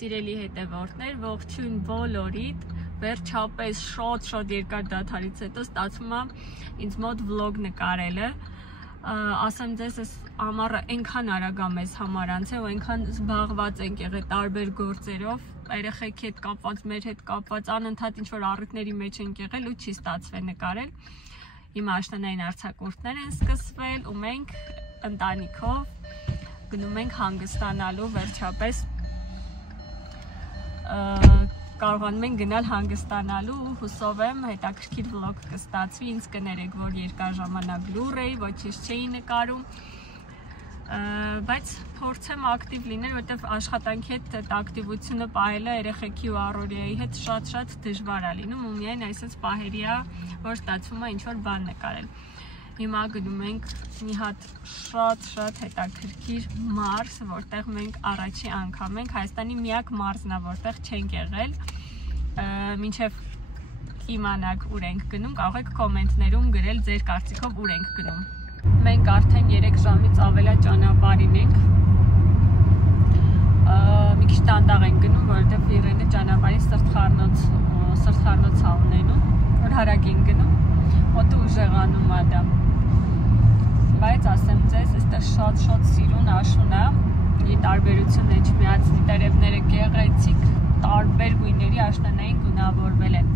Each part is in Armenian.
Սիրելի հետևորդներ, ողջույն բոլորիդ, վերջապես շատ երկար դադարից հետո ստացվում է ինձ մոտ վլոգ նկարելը, ասեմ ձեզ, այս ամառը այնքան արագ է մեզ համար անցել ու այնքան զբաղված ենք եղել տարբեր գործերով, երեխեքի հետ կապված, մեր հետ կապված, անընդհատ ինչ-որ առիթների մեջ ենք եղել ու չի ստացվել նկարել։ Հիմա աշնանային արձակուրդներ են սկսվել ու մենք ընտանիքով գնում ենք հանգստանալու վերջապես կարողանում ենք գնալ հանգստանալու ու հուսով եմ հետաքրքիր վլոգ կստացվի, ինձ կներեք, որ երկար ժամանակ լուռ էի, ոչինչ չէի նկարում, բայց փորձեմ ակտիվ լինել, որտեղ աշխատանքի հետ այդ ակտիվությունը պահելը երեխեքի ու առօրյայի հետ շատ դժվար է լինում ու միայն այսպես պահերի է, որ ստացվում է ինչ-որ բան նկարել։ Հիմա գնում ենք մի հատ շատ հետաքրքիր մարզ, որտեղ մենք առաջի անգամ ենք, Հայաստանի միակ մարզն է, որտեղ չենք եղել, մինչև իմանաք ուր ենք գնում, կարող եք կոմենտներում գրել ձեր կարծիքով ուր ենք գնում։ Մենք արդեն 3 ժամից ավելա ճանապարհին ենք, մի քիչ դանդաղ ենք գնում, որովհետև Իրենը ճանապարհին սրտխառնոց է ունենում, որ հարակ ենք գնում, օդը ուժեղանում է դա։ Բայց ասեմ ձեզ, այստեղ շատ սիրուն աշուն է, ի տարբերություն էջ միացնի տերևները գեղեցիկ տարբեր գույների աշնանային գունավորվել են։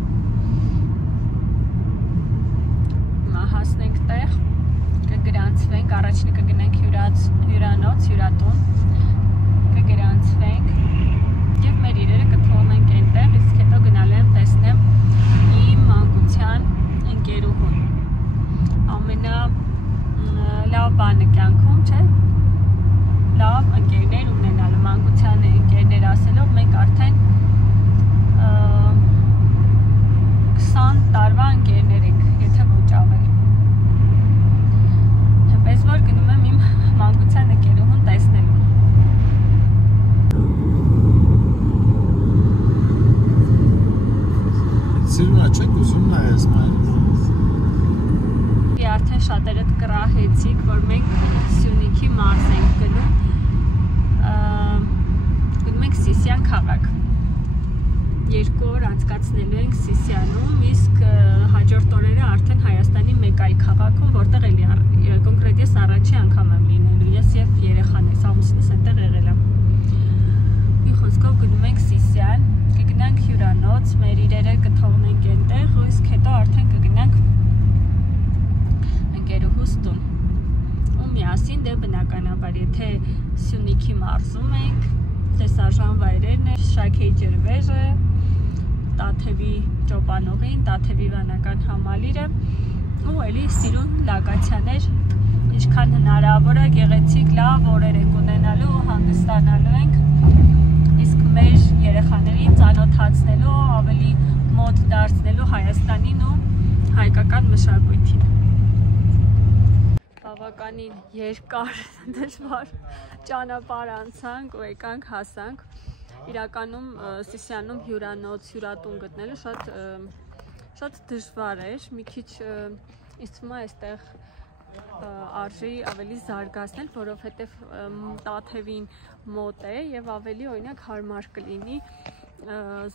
Հիմա հասնենք տեղ, կգրանցվենք, առաջինը կգնենք հյուրանոց, հյուրատուն, կգրանցվենք և մեր իրերը կթողնենք այնտեղ, իսկ հետո գնալու եմ տեսնեմ իմ մանկության ընկերուհուն։ Լավ բանը կյանքում, չէ, լավ ընկերներ ունենալը, մանկության ընկերներ ասելով, մենք արդեն 20 տարվա ընկերներ ենք, եթե ոչ ավել։ Պես որ գնում եմ իմ մանկության ընկերուհուն տեսնելու։ Սիրունա չեք ուզում նայես մայր։ Արդեն շատերդ կռահեցիք, որ մենք Սյունիքի մարզ ենք գնում ենք Սիսիան քաղաք։ 2 օր անցկացնելու ենք Սիսիանում, իսկ հաջորդ օրերը արդեն Հայաստանի մեկ այլ քաղաքում, որտեղ էլի կոնկրետ ես առաջի անգամ եմ լինելու, ես և երեխաներս, ամուսինս այնտեղ եղել եմ։ Մի խոսքով գնում ենք Սիսիան, կգնանք հյուրանոց, մեր իրերը կթողնենք այնտեղ, ու իսկ հետո արդեն կգնանք ընկերուհուս տուն ու միասին դե բնականաբար եթե Սյունիքի մարզում ենք տեսարժան վայրերն է Շաքեի ջրվեժը, Տաթևի ճոպանուղին, Տաթևի վանական համալիրը ու էլի սիրուն լոկացիաներ ինչքան հնարավոր է գեղեցիկ լավ օրեր ենք ունենալու ու հանգստանալու ենք իսկ մեր երեխաներին ծանոթացնելու ավելի մոտ դարձնելու Հայաստանին ու հայկական մշակույթին բավականին երկար դժվար ճանապարհ անցանք ու եկանք հասանք իրականում Սիսիանում հյուրանոց, հյուրատուն գտնելը շատ դժվար էր մի քիչ ինձ թվում է այստեղ արժի ավելի զարգացնել, որովհետև Տաթևին մոտ է եւ ավելի օրինակ հարմար կլինի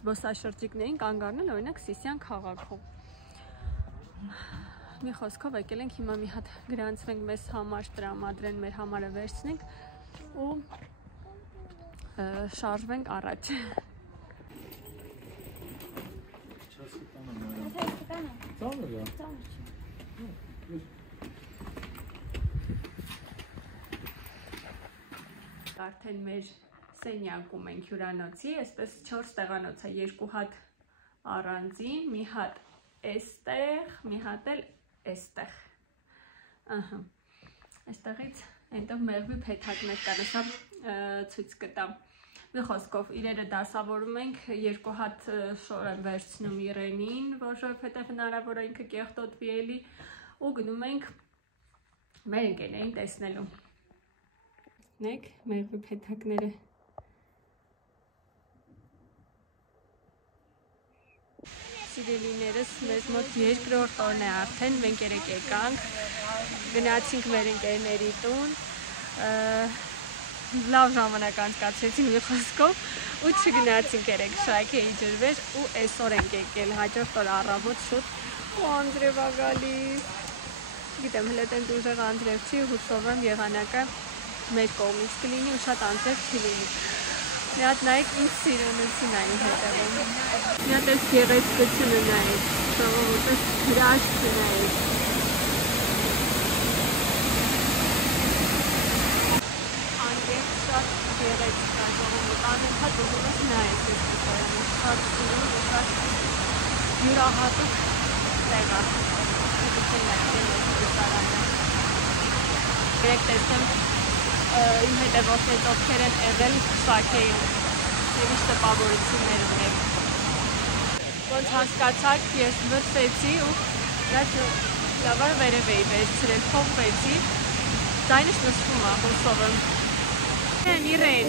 զբոսաշրջիկներին կանգ առնել օրինակ Սիսիան քաղաքում մի խոսքով եկել ենք հիմա մի հատ գրանցվենք մեզ համար տրամադրեն մեր համարը վերցնենք ու շարժվենք առաջ արդեն մեր սենյակում ենք հյուրանոցի այսպես 4 տեղանոց է 2 հատ առանձին մի հատ էստեղ մի հատ էլ Էստեղ, այստեղից այնտեղ մեղվի փեթակներ կան, հեսա ցույց կտամ, մի խոսքով իրերը դասավորում ենք 2 հատ շոր եմ վերցնում Իրենին, որովհետև հնարավոր է ինքը կեղտոտվի էլի ու գնում ենք մեր ընկերներին տեսնելու, նեք մեղվի փեթակները Սիրելիներս մեզ մոտ 2-րդ օրն է արդեն, մենք երեկ եկանք, գնացինք մեր ընկերների տուն, լավ ժամանակ անցկացրեցինք մի խոսքով, ու չգնացինք երեք շայքեի ջրվեր ու այսօր ենք եկել հաջորդ օր առավոտ շուտ ու Անդրև ա գալիս գիտեմ հլը տենց ուժեղ Անդրև չի հուսով եմ եղանակը մեր կողմից կլինի ու շատ Անդրև չլինի մի հատ նայեք ինձ սիրունություն այն հետևում մի հատ այս գեղեցկությունը նայեք ժողովուրդ այս հրաշքը նայեք Անդրև շատ գեղեցիկ է ժողովուրդ անընդհատ ուզում ես նայեք այս տեսարանը շատ սիրուն ու շատ յուրահատուկ տեղ է Գրեք տեսնեմ իմ հետևորդներից ովքեր են եղել շաքեյում և ինչ տպավորություններ ունեք ոնց հասկացաք ես վրտեցի ու რაც լավար վերև էի վերցրել փոխվեցի ձայնս նստում է հուսով եմ Իրեն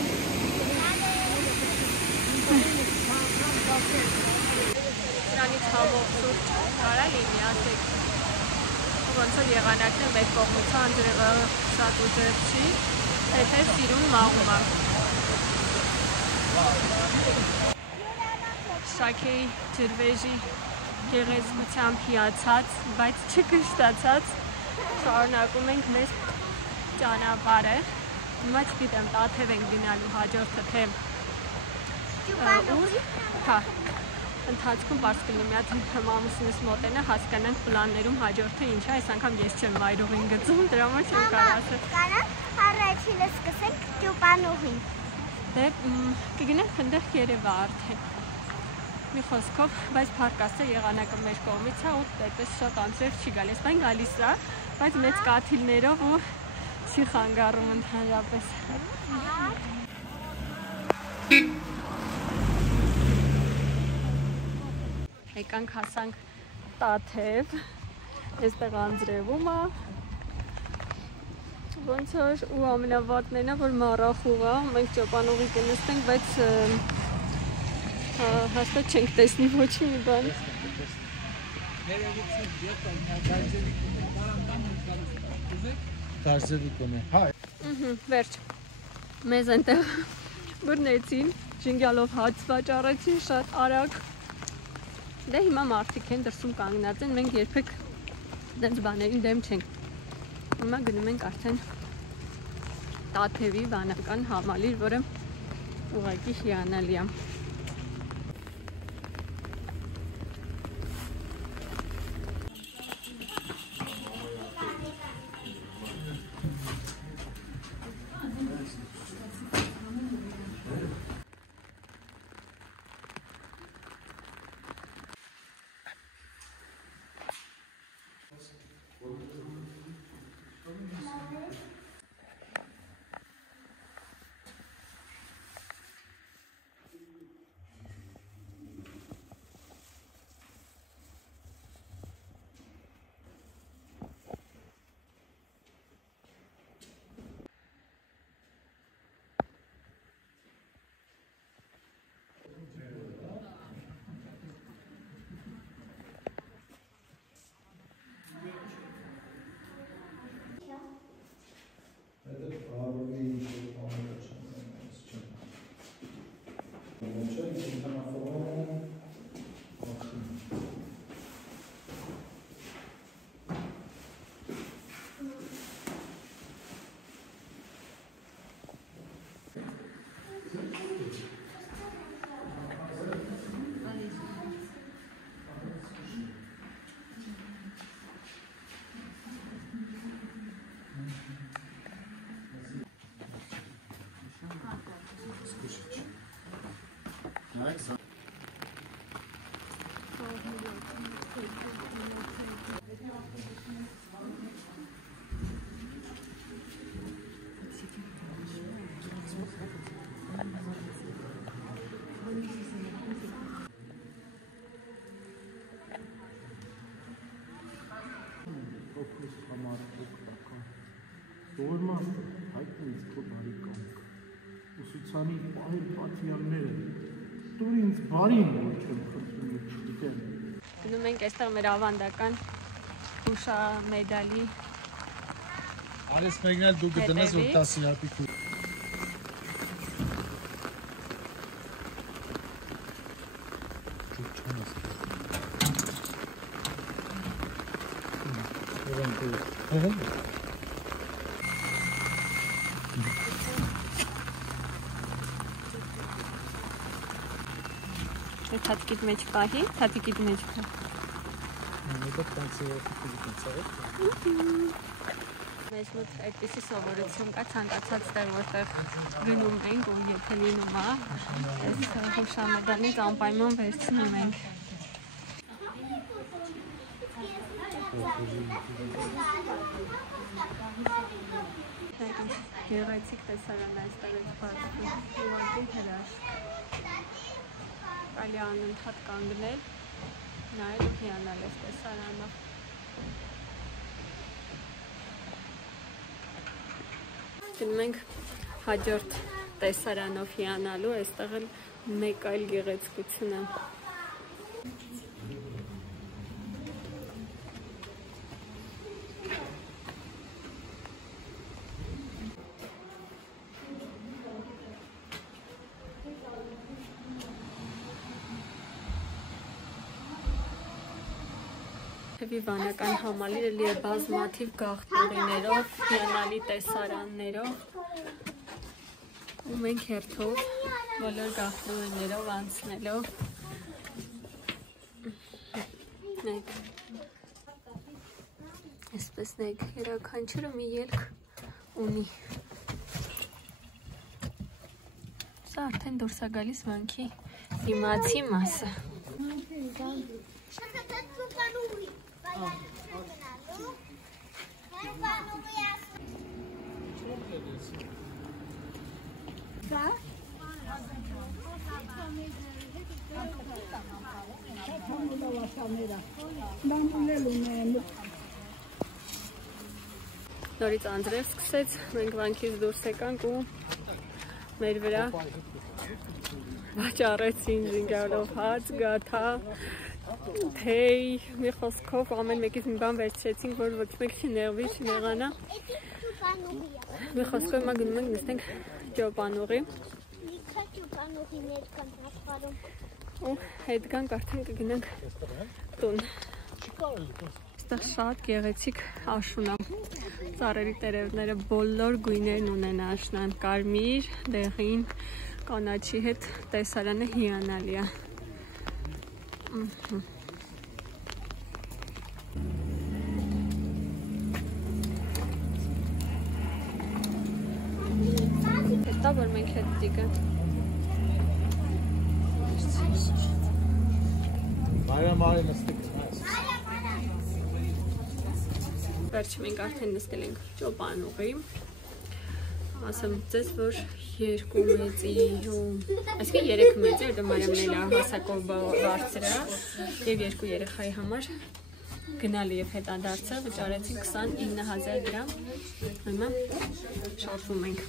Նրանից համով սուրճ կարա լինի ասեք ոնց որ եղանակն է մեր կողմից Անդրևը շատ ուժեղ չի, եթե սիրուն մաղում է։ Շաքեի ջրվեժի գեղեցկությամբ հիացած, բայց չկշտացած շարունակում ենք մեր ճանապարհը։ Հիմա չգիտեմ, Տաթև ենք գնալու հաջորդը թե ուր։ Հա։ Ընթացքում պարզ կլինի մի հատ ամուսինս մոտենա հասկանանք պլաններում հաջորդը ինչ է, այս անգամ ես չեմ մայրուղին գծում, դրա համար չեմ կարող ասել։ Կարա առաջինը սկսենք ճուպանուղին։ Դե կգնանք այնտեղ երևա արդեն։ Մի խոսքով, բայց փառք եղանակը մեր կողմից է ու այդպես շատ անձրև չի գալիս, բան գալիս է, բայց մեծ կաթիլներով ու չի խանգարում ընդհանրապես։ Եկանք հասանք Տաթև, այստեղ Անդրևում է, ոնց որ ու ամենավատն է, որ մառախուղ է, մենք ճոպանուղի կնստենք, բայց հաստատ չենք տեսնի ոչ մի բան։ Վերջ, մեզ այնտեղ բռնեցին, ժինգյալով հաց վաճառեցին շատ արագ։ Դե հիմա մարդիկ են դրսում կանգնած են, մենք երբեք դենց բաներին դեմ չենք։ Հիմա գնում ենք արդեն Տաթևի վանական համալիր, որը ուղղակի հիանալի է։ Դորմաստը հայտնից քո բարի կամք, ուսուցանի պահել պատիանները, դուր ինձ բարին որ չեմ խնդրում ու չգիտեմ։ Գնում ենք այստեղ մեր ավանդական հուշա մեդալի Արես մեկնել դու գտնես որ 10 հապիկ Թաթիկիդ մեջ պահի, թաթիկիդ մեջ պահի։ Մեզ մոտ այդպիսի սովորություն կա ցանկացած տեղ, որտեղ գնում ենք ու եթե լինում է, այս հուշամեդալից անպայման վերցնում ենք։ Գեղեցիկ տեսարան այստեղ ենք բացվում, ուղղակի հրաշք։ Կարելի է անընդհատ կանգնել, նայել ու հիանալ այս տեսարանով։ Գնում ենք հաջորդ տեսարանով հիանալու, այստեղ էլ մեկ այլ գեղեցկություն է։ Թևի վանական համալիրը լի է բազմաթիվ գաղտնիներով, հիանալի տեսարաններով ու մենք հերթով բոլոր գաղտնիներով անցնելով այսպես նայեք, յուրաքանչյուրը մի ելք ունի։ Սա արդեն դուրս է գալիս վանքի դիմացի մասը։ Նորից անձրև սկսեց, մենք վանքից դուրս եկանք ու մեր վրա վաճառեցին ժինգալով հաց, գաթա, թեյ, մի խոսքով ամեն մեկից մի բան վերցրեցինք, որ ոչ մեկ չնեղվի, չնեղանա։ Մի խոսքով հիմա գնում ենք նստենք ճոպանուղի։ Ու հետ գանք արդեն կգնանք տուն։ Այստեղ շատ գեղեցիկ աշուն է։ Ծառերի տերևները բոլոր գույներն ունեն աշնան, կարմիր, դեղին, կանաչի հետ տեսարանը հիանալի է։ Հետա որ մենք հետ դիկը։ Բարի նստիկ չնայս։ Վերջ մենք արդեն նստել ենք ճոպանուղի։ Ասեմ ձեզ, որ երկու մեծի ու այսինքն 3 մեծի, որտեղ Մարիամն էլ հասակով բարձր է եւ երկու երեխայի համար գնալի եւ հետադարձը վճարեցին 29000 դրամ։ Հիմա շարժվում ենք։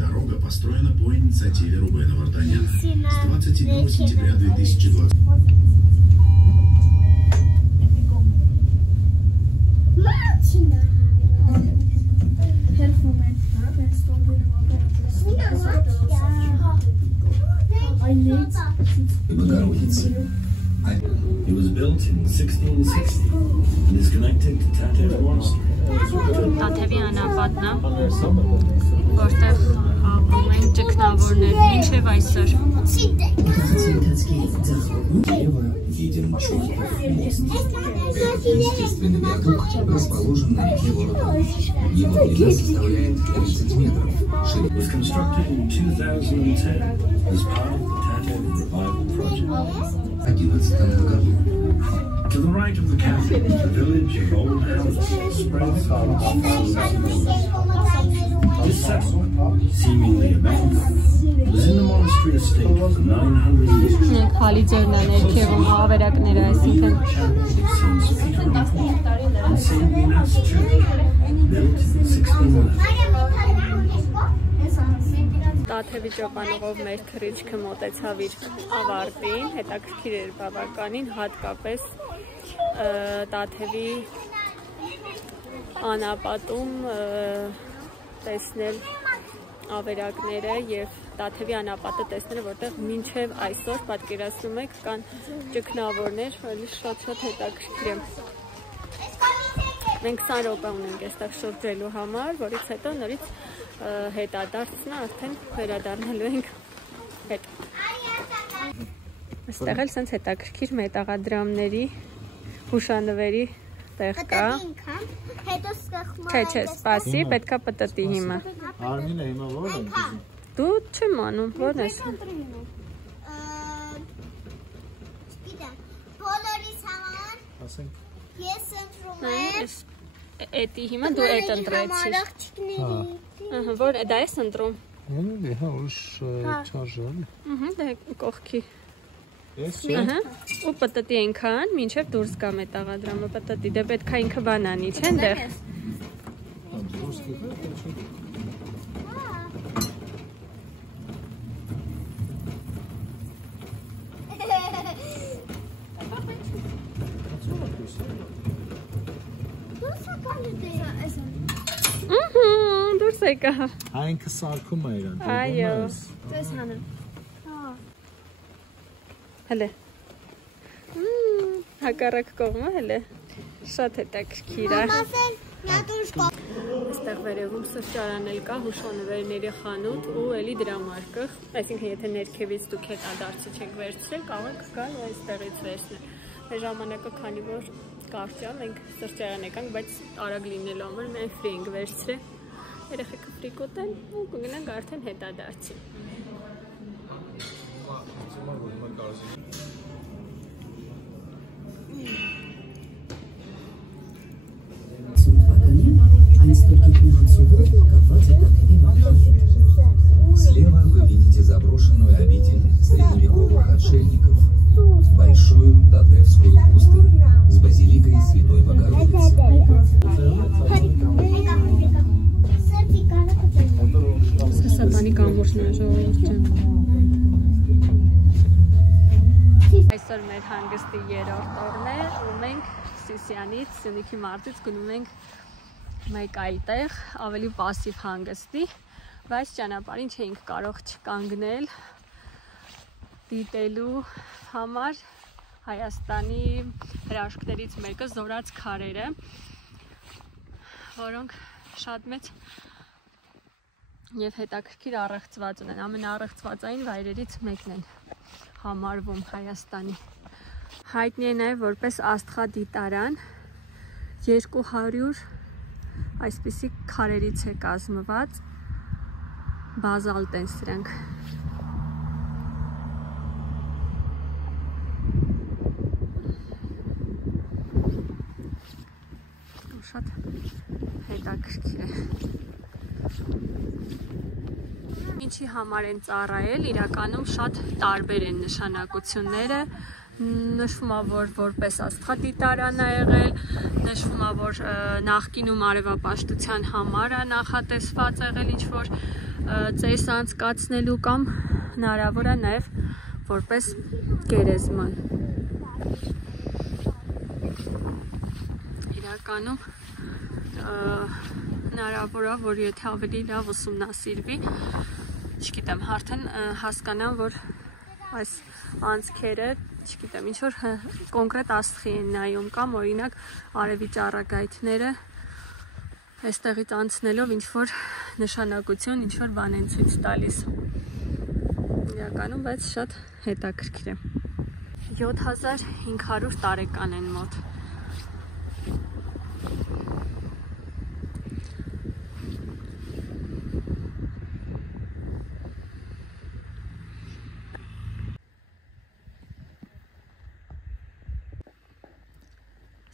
Дорога построена по инициативе Рубена Вартаняна с 27 сентября 2020. It was built in 1660 and is connected to Tatev Monastery. Տաթևի անապատն է, որտեղ ապրում են ճգնավորներ, մինչև այսօր։ Виден Чортов мост. Это естественный виадук, расположен на реке Волга. Его длина составляет 30 метров. It was constructed in 2010 as part of the Tatev Revival Project. В 2011 году. To the right of the cafe is a village of old houses spread through This settlement, seemingly abandoned, was in the monastery estate for 900 years. Քալի ջերնաներքևում ավերակները, այսինքն Saint Peter and Paul and Saint Minas Church, built in 1611. Տաթևի ճոպանուղով մեր թռիչքը մոտեցավ իր ավարտին, հետաքրքիր էր բավականին, հատկապես Տաթևի անապատում տեսնել ավերակները եւ Տաթևի անապատը տեսները, որտեղ մինչեւ այսօր պատկերացնում եք կան ճգնավորներ, ավելի շատ հետաքրքիր է։ Մենք 20 րոպե ունենք այստեղ շրջելու համար, որից հետո նորից հետադարձն արդեն վերադառնալու ենք հետ։ Այստեղ էլ sense հետաքրքիր մետաղադրամների հուշանվերի տեղ կա։ Հետո սկսում Չէ, սպասի, պետքա պտտի հիմա։ Արմինը հիմա ո՞ր է։ Դու չեմ անում, ո՞րն ես։ Գիտեմ, բոլորիս համար Ասենք ես ընտրում եմ Էդի հիմա դու էդ ընտրեցիր։ Ահա, որ դա ես ընտրում։ Դե հա ուշ չարժան։ Ահա, դե կողքի։ Ես Ահա, ու պտտի այնքան, մինչև դուրս գա մետաղադրամը պտտի։ Դե պետքա ինքը բանանի, չէ՞ այնտեղ։ Դուրս եկա։ Այնքը սարքում է իրան։ Այո։ Դες հանեմ։ Հələ։ Հակառակ կողմը հələ։ Շատ հետաքրքիր է։ Մասել նատուրշ կո։ Այստեղ վերևում սրճարան էլ կա, հուշանվերների խանութ ու էլի դրամարկղ, այսինքն եթե ներքևից դուք հետադարձի չեք վերցրել, կարող եք գալ ու այստեղից վերցնել։ Մեր ժամանակը քանի որ կարճ է, մենք սրճարան եկանք, բայց արագ լինելու համար մենք ֆրի ենք վերցրել։ Երեխեքը ֆրի կուտեն ու կգնանք արդեն հետադարձի։ Слева вы видите заброшенную обитель средневековых отшельников, большую Татевскую пустыню с базиликой Святой Богородицы. Սատանի կամուրջն է ժողովուրդ։ Այսօր մեր հանգստի երրորդ օրն է ու մենք Սիսյանից, Սյունիքի մարզից գնում ենք մեկ այլ տեղ, ավելի պասիվ հանգստի, բայց ճանապարհին չէինք կարող չկանգնել դիտելու համար Հայաստանի հրաշքներից մեկը Զորաց քարերը, որոնք շատ մեծ եւ հետաքրքիր առեղծված ունեն, ամենաառեղծվածային վայրերից մեկն են համարվում Հայաստանի։ Հայտնի է նաև որպես աստղադիտարան 200 այսպիսի քարերից է կազմված, բազալտ են սրանք։ Շատ հետաքրքիր է։ Ինչի համար են ծառայել, իրականում շատ տարբեր են նշանակությունները, նշվում է, որ որպես աստղադիտարան է եղել, նշվում է, որ նախկինում արևապաշտության համար է նախատեսված եղել ինչ-որ ծես անցկացնելու կամ հնարավոր է նաև որպես գերեզման։ Իրականում հնարավոր է, որ եթե ավելի լավ ուսումնասիրվի, չգիտեմ, արդեն հասկանամ, որ այս անցքերը, չգիտեմ, ինչ-որ կոնկրետ աստղի են նայում կամ օրինակ արևի ճառագայթները այստեղից անցնելով ինչ-որ նշանակություն, ինչ-որ բան են ցույց տալիս։ Իրականում, բայց շատ հետաքրքիր է։ 7500 տարեկան են մոտ։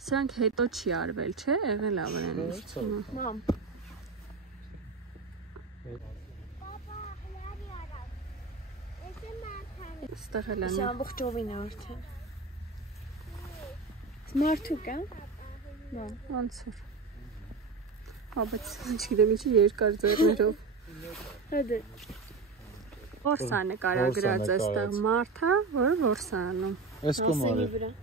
Սրանք հետո չի արվել, չէ՞, եղել ավրեն։ Մամ։ Այստեղ էլ են։ Ամբողջովին է արդեն։ Մարդուկ է։ Մամ, անցուր։ Հա, բայց չգիտեմ ինչի երկար ձեռներով։ Հետո որս է նկարագրած այստեղ մարդը, որը որս է անում։ Այս կոմարը։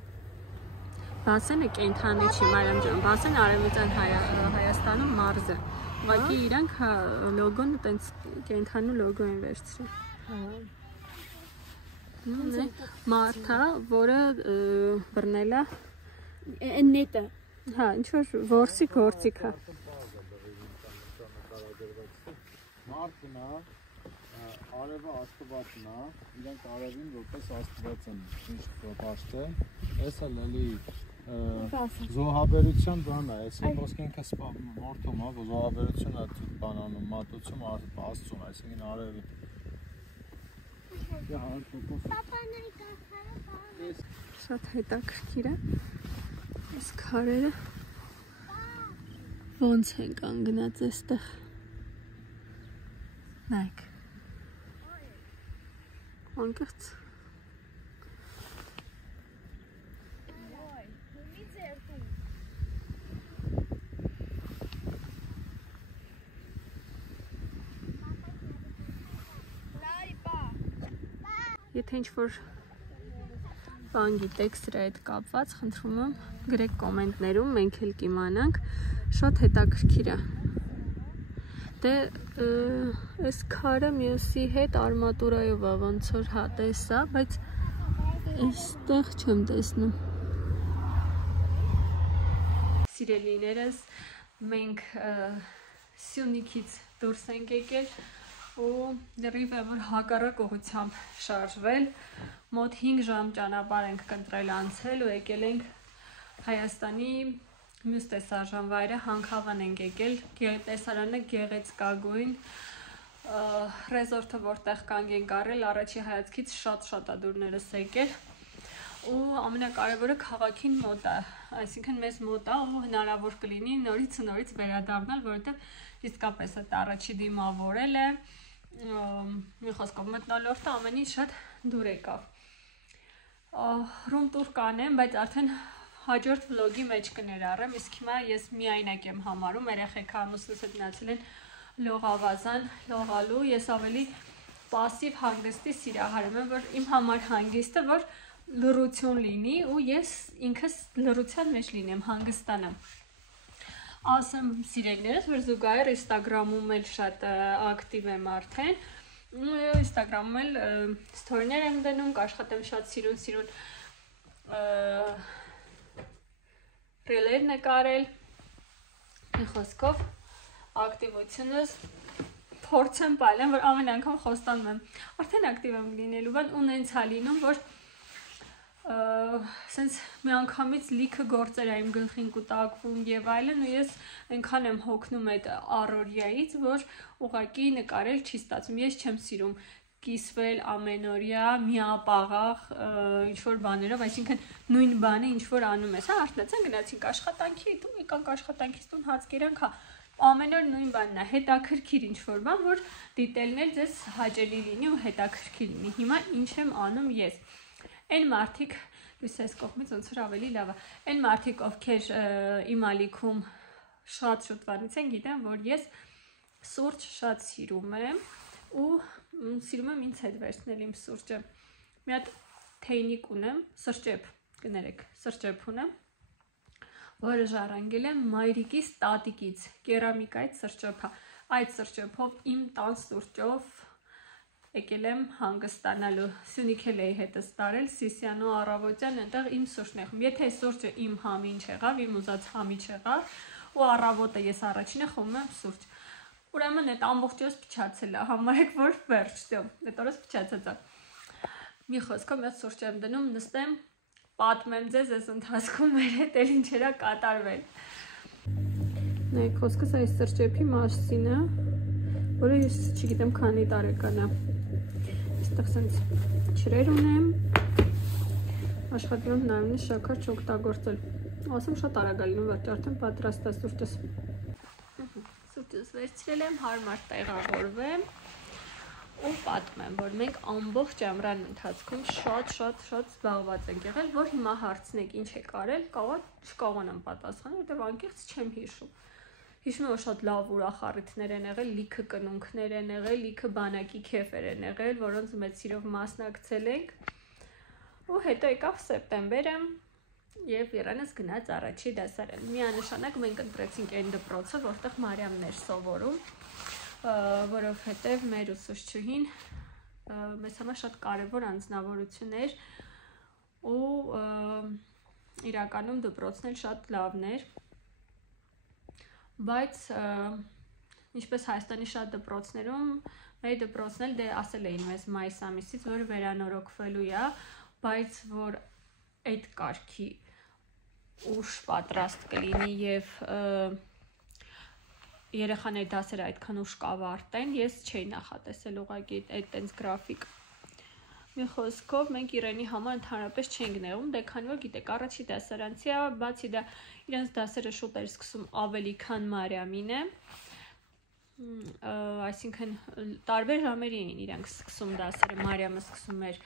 Բասենը կենթանի չի, Մարիամ ջան, Բասեն արևմտյան Հայաստանում մարզ է։ Ուղղակի իրանք լոգոն տենց կենթանու լոգո են վերցրել։ Մարթա, որը բռնել է նետը։ Հա, ինչ որ որսի գործիք է։ Մարդն է, արևը աստվածն է, իրանք արևին որպես աստված են միշտ պատասխան։ Էսը լելի զոհաբերության բան է, էսի ոսկենքը մորթում է, զոհաբերությունը բանանում, մատուցում աստծուն, այսինքն արևին։ Շատ հետաքրքիր է։ Իսկ քարերը ոնց են կանգնած այստեղ։ Նայեք։ Անկեղծ։ Եթե ինչ-որ բան գիտեք սրա հետ կապված, խնդրում եմ գրեք կոմենտներում, մենք էլ կիմանանք, շատ հետաքրքիր է։ Դե այս քարը մյուսի հետ արմատուրայով է ոնց որ հա տեսա, բայց այստեղ չեմ տեսնում։ Սիրելիներս, մենք Սյունիքից դուրս ենք եկել ու լրիվ է որ հակառակ ուղղությամբ շարժվել, մոտ 5 ժամ ճանապարհ ենք կընտրել անցել ու եկել ենք Հայաստանի մյուս տեսարժան վայրը Հանքավան ենք եկել, տեսարանը գեղեցկագույն, ռեզորտը որտեղ կանգ ենք առել, առաջի հայացքից շատ ադուրներս եկել ու ամենակարևորը քաղաքին մոտ է, այսինքն մեզ մոտ է ու հնարավոր կլինի նորից վերադառնալ, որովհետև իսկապես այդ առաջի դիմավորել է, մի խոսքով մթնոլորտը ամեն ինչ շատ դուր եկավ։ Ռում տուր կանեմ, բայց արդեն հաջորդ վլոգի մեջ կներառեմ, իսկ հիմա ես միայնակ եմ համարում, երեխեքը ամուսնուս հետ մնացել են լողավազան լողալու, ես ավելի պասիվ հանգստի սիրահարում եմ, որ իմ համար հանգիստը, որ լռություն լինի ու ես ինքս լռության մեջ լինեմ, հանգստանամ։ Ասեմ սիրելիներս, որ զուգահեռ Instagram-ում էլ շատ ակտիվ եմ արդեն, Instagram-ում էլ ստորիներ եմ դնում, կաշխատեմ շատ սիրուն ռիլեր նկարել, մի խոսքով ակտիվությունս փորձեմ պայլեմ, որ ամեն անգամ խոստանում եմ, արդեն ակտիվ եմ լինելու բան ու նենց է լինում, որ սենց մի անգամից լիքը գործեր է իմ գլխին կուտակվում եւ այլն ու ես այնքան եմ հոգնում այդ առօրյայից, որ ուղղակի նկարել չի ստացվում, ես չեմ սիրում կիսվել ամենօրյա միապաղաղ ինչ-որ բաներով, այսինքն նույն բանը ինչ-որ անում ես, հա, արթնացան գնացինք աշխատանքի, դու եկանք աշխատանքից տուն հաց կերանք, հա, ամեն օր նույն բանն է, հետաքրքիր ինչ-որ բան, որ դիտելն էլ ձեզ հաճելի լինի ու հետաքրքիր լինի, հիմա ինչ եմ անում ես, այն մարդիկ, լույս այս կողմից ոնց որ ավելի լավ է, այն մարդիկ, ովքեր իմ ալիքում շատ շուտվանից են գիտեն, որ ես սուրճ շատ սիրում եմ ու սիրում եմ ինձ հետ վերցնել իմ սուրճը։ Մի հատ թեյնիկ ունեմ, սրճեփ, կներեք, սրճեփ ունեմ, որը ժառանգել եմ մայրիկիս տատիկից, կերամիկայից սրճեփա։ Այդ սրճեփով իմ տան սուրճով եկել եմ հանգստանալու։ Սյունիք էլ էի հետս տարել, Սիսիանո առավոտյան այնտեղ իմ սուրճն եմ։ Եթե սուրճը իմ համին չեղավ, իմ ուզած համի չեղավ, ու առավոտը ես առաջինը խմում եմ սուրճ։ Ուրեմն այդ ամբողջովս փչացել է, համարեք որ վերջ, այդ օրս փչացած է։ Մի խոսքով ես սուրճ եմ դնում, նստեմ, պատմեմ ձեզ այս ընթացքում մեր հետ էլ ինչեր է կատարվել։ Նայեք, խոսքս այս սրճեփի մասին է, որը ես չգիտեմ քանի տարեկան է։ Այստեղ սենց ջրեր ունեմ, աշխատում եմ նայումնի շաքար չօգտագործել։ Ասեմ շատ արագ է լինում, վերջ արդեն պատրաստ է սուրճս։ Սուրճս վերցրել եմ, հարմար տեղավորվեմ ու պատմեմ, որ մենք ամբողջ ամռան ընթացքում շատ զբաղված ենք եղել, որ հիմա հարցնեք ինչ եք արել, չկարողանամ պատասխանել, որտեղ անկեղծ չեմ հիշում։ Հիշում եմ, որ շատ լավ ուրախ առիթներ են եղել, լիքը կնունքներ են եղել, լիքը բանակի քեֆեր են եղել, որոնց մեծ սիրով մասնակցել ենք։ Ու հետո եկավ սեպտեմբերը, Եվ Իրանից գնաց առաջի դասարան։ Միանշանակ մենք ընտրեցինք այն դպրոցը, որտեղ Մարիամն էր սովորում, որովհետև մեր ուսուցչուհին մեզ համար շատ կարևոր անձնավորություն էր ու իրականում դպրոցն էլ շատ լավն էր, բայց ինչպես Հայաստանի շատ դպրոցներում, մեր դպրոցն էլ ասել էին մեզ մայիս ամիսից, որ վերանորոգվելու է, բայց որ այդ կարգի ուշ պատրաստ կլինի եւ երեխաների դասերը այդքան ուշ կավարտեն, ես չէի նախատեսել ուղղակի այդ տենց գրաֆիկ։ Մի խոսքով մենք Իրանի համար ընդհանրապես չենք նեղում, դե քանի որ գիտեք, առաջի դասարանցի է, բացի դա իրենց դասերը շուտ էր սկսում ավելի քան Մարիամին է, այսինքն տարբեր ժամերի էին իրանք սկսում դասերը, Մարիամը սկսում էր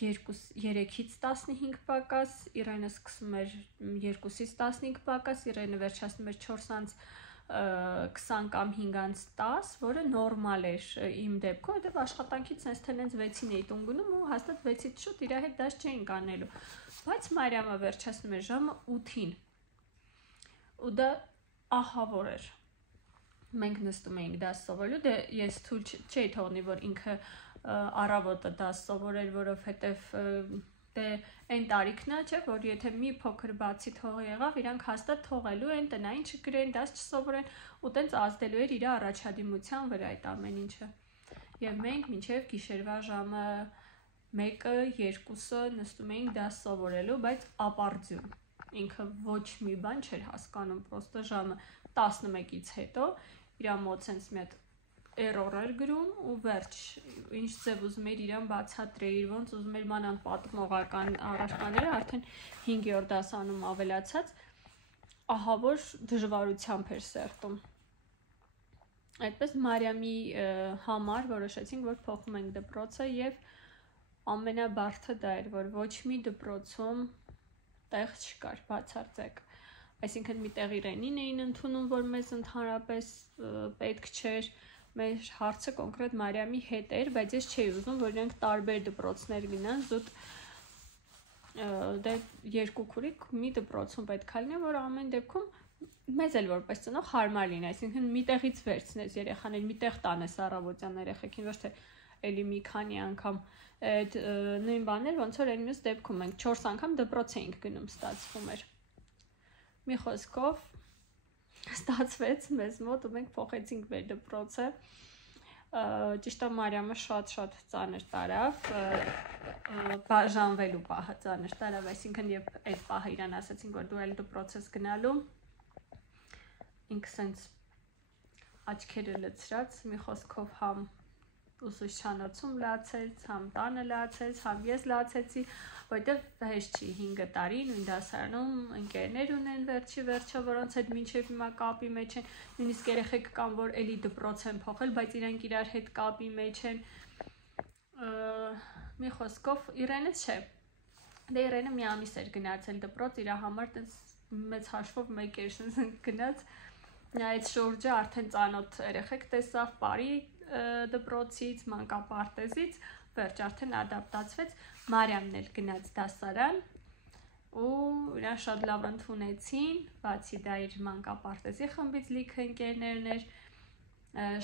3-ից 15 պակաս, Իրանը սկսում էր 2-ից 15 պակաս, Իրանը վերջացնում էր 4-ից 20 կամ 5-ից 10, որը նորմալ էր իմ դեպքում, որտեղ աշխատանքից sense թե նենց 6-ին էի տուն գնում ու հաստատ 6-ից շուտ իր հետ դաս չէինք անելու, բայց Մարիամը վերջացնում էր ժամը 8-ին ու դա ահավոր էր, մենք նստում էինք դաս սովորելու, դե ես թույլ չէի թողնի, որ ինքը առավոտը դաս սովորել, որովհետև դե այն տարիքն է, չէ, որ եթե մի փոքր բացի թող եղավ, իրանք հաստատ թողելու են, տնային չգրեն, դաս չսովորեն ու տենց ազդելու էր իր առաջադիմության վրա այդ ամեն ինչը։ Եվ մենք մինչև գիշերվա ժամը 1-2-ը նստում էինք դաս սովորելու, բայց ապարդյուն։ Ինքը ոչ մի բան չէր հասկանում, պրոստը ժամը 11-ից հետո իր մոտ sense մի հատ error էր գրում ու վերջ, ինչ ձև ուզում էր իրան բացատրեիր, ոնց ուզում էր մանան պատմողական առարկաները, արդեն 5-րդ դասանում ավելացած, ահավոր դժվարությամբ էր սերտում։ Այդպես Մարիամի համար որոշեցինք, որ փոխում ենք դպրոցը եւ ամենաբարդը դա էր, որ ոչ մի դպրոցում տեղ չկար, բացարձակ։ Այսինքն մի տեղ Իրենին էին ընդունում, որ մեզ ընդհանրապես պետք չէր, մեր հարցը կոնկրետ Մարիամի հետ էր, բայց ես չէի ուզում, որ իրենք տարբեր դպրոցներ գնան, զուտ դե երկու քուրիկ մի դպրոցում պետք է լինի, որ ամեն դեպքում մեզ էլ որպես ծնող հարմար լինի, այսինքն մի տեղից վերցնես երեխաներին, մի տեղ տանես առավոտյան երեխեքին, ոչ թե էլի մի քանի անգամ այդ նույն բաներ, ոնց որ այն մյուս դեպքում մենք 4 անգամ դպրոց էինք գնում, ստացվում էր։ Մի խոսքով ստացվեց մեզ մոտ ու մենք փոխեցինք մեր դպրոցը, ճիշտ է Մարիամը շատ ծանր տարավ, բաժանվելու պահը ծանր տարավ, այսինքն եւ այդ պահը իրան ասացինք, որ դու այլ դպրոց ես գնալու, ինքը սենց աչքերը լցրած, մի խոսքով համ ուսուցչանոցում լացեց, համ տանը լացեց, համ ես լացեցի, որտեվ հեշտ չի 5 տարի նույն դասարանում ընկերներ ունեն վերջը, որոնց հետ մինչև հիմա կապի մեջ են, նույնիսկ երեխեք կան, որ էլի դպրոց են փոխել, բայց իրանք իրար հետ կապի մեջ են, մի խոսքով Իրենը չէ, դե Իրենը մի ամիս էր գնացել դպրոց, իր համար տենց մեծ հաշվով մեկ էր գնաց, այդ շուրջը արդեն ծանոթ երեխեք տեսավ, բարի դպրոցից, մանկապարտեզից, վերջ արդեն ադապտացվեց, Մարիամն էլ գնաց դասարան ու իրան շատ լավ ընդունեցին, բացի դա իր մանկապարտեզի խմբից լիքը ընկերներն էր,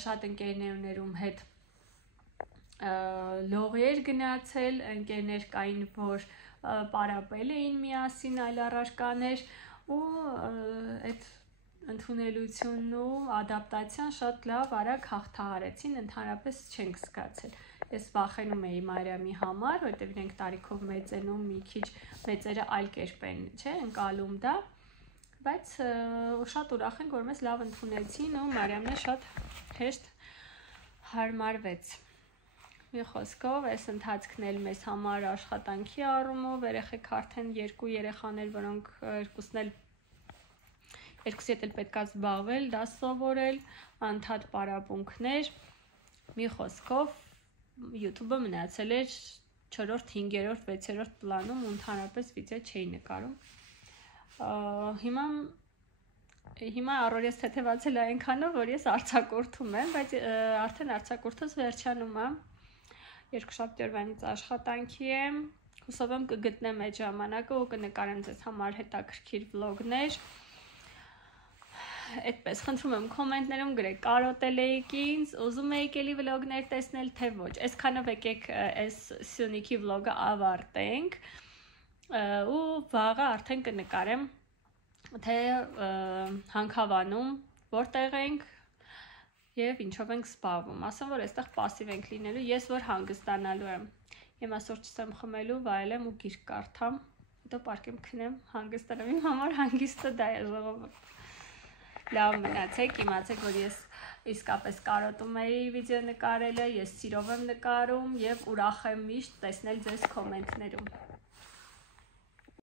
շատ ընկերներում հետ լողի էր գնացել, ընկերներ կային, որ պարապել էին միասին, այլ առարկաներ ու այդ ընդունելությունն ու ադապտացիան շատ լավ արագ հաղթահարեցին, ընդհանրապես չենք զգացել։ Ես վախենում էի Մարիամի համար, որտեղ իրենք տարիքով մեծ են ու մի քիչ մեծերը այլ կերպ են, չէ, ընկալում դա, բայց շատ ուրախ ենք, որ մեզ լավ ընդունեցին ու Մարիամն շատ հեշտ հարմարվեց։ Մի խոսքով, այս ընթացքն էլ մեզ համար աշխատանքի առումով, երեխեք արդեն 2 երեխաներ, որոնք երկուսի հետ էլ պետք է զբաղվել, դա սովորել, անդադ պարապմունքներ, մի խոսքով YouTube-ը մնացել էր 4-րդ, 5-րդ, 6-րդ պլանում ու ընդհանրապես վիդեո չէի նկարում։ Հիմա առօրյաս թեթևացել է այնքանով, որ ես արձակուրդում եմ, բայց արդեն արձակուրդս վերջանում է, երկուշաբթի օրվանից աշխատանքի եմ, Հուսով եմ կգտնեմ այդ ժամանակը ու կնկարեմ ձեզ համար հետաքրքիր վլոգներ։ Այդպես խնդրում եմ կոմենտներում գրեք կարոտել եք ինձ, ուզում եք էլի վլոգներ տեսնել, թե ոչ։ Այսքանով եկեք այս Սյունիքի վլոգը ավարտենք ու վաղը արդեն կնկարեմ, թե Հանքավանում որտեղ ենք եւ ինչով ենք զբաղվում։ Ասեմ, որ այստեղ пассив ենք լինելու, ես որ հանգստանալու եմ։ Հիմա սուրճս եմ խմելու, վայելեմ ու գիրք կարդամ, հետո պարկեմ քնեմ, հանգստանամ, իմ համար հանգիստը դա է ժողովուրդ։ Լավ մնացեք, իմացեք, որ ես իսկապես կարոտում էի վիդեո նկարելը, ես սիրով եմ նկարում եւ ուրախ եմ միշտ տեսնել ձեզ կոմենտներում։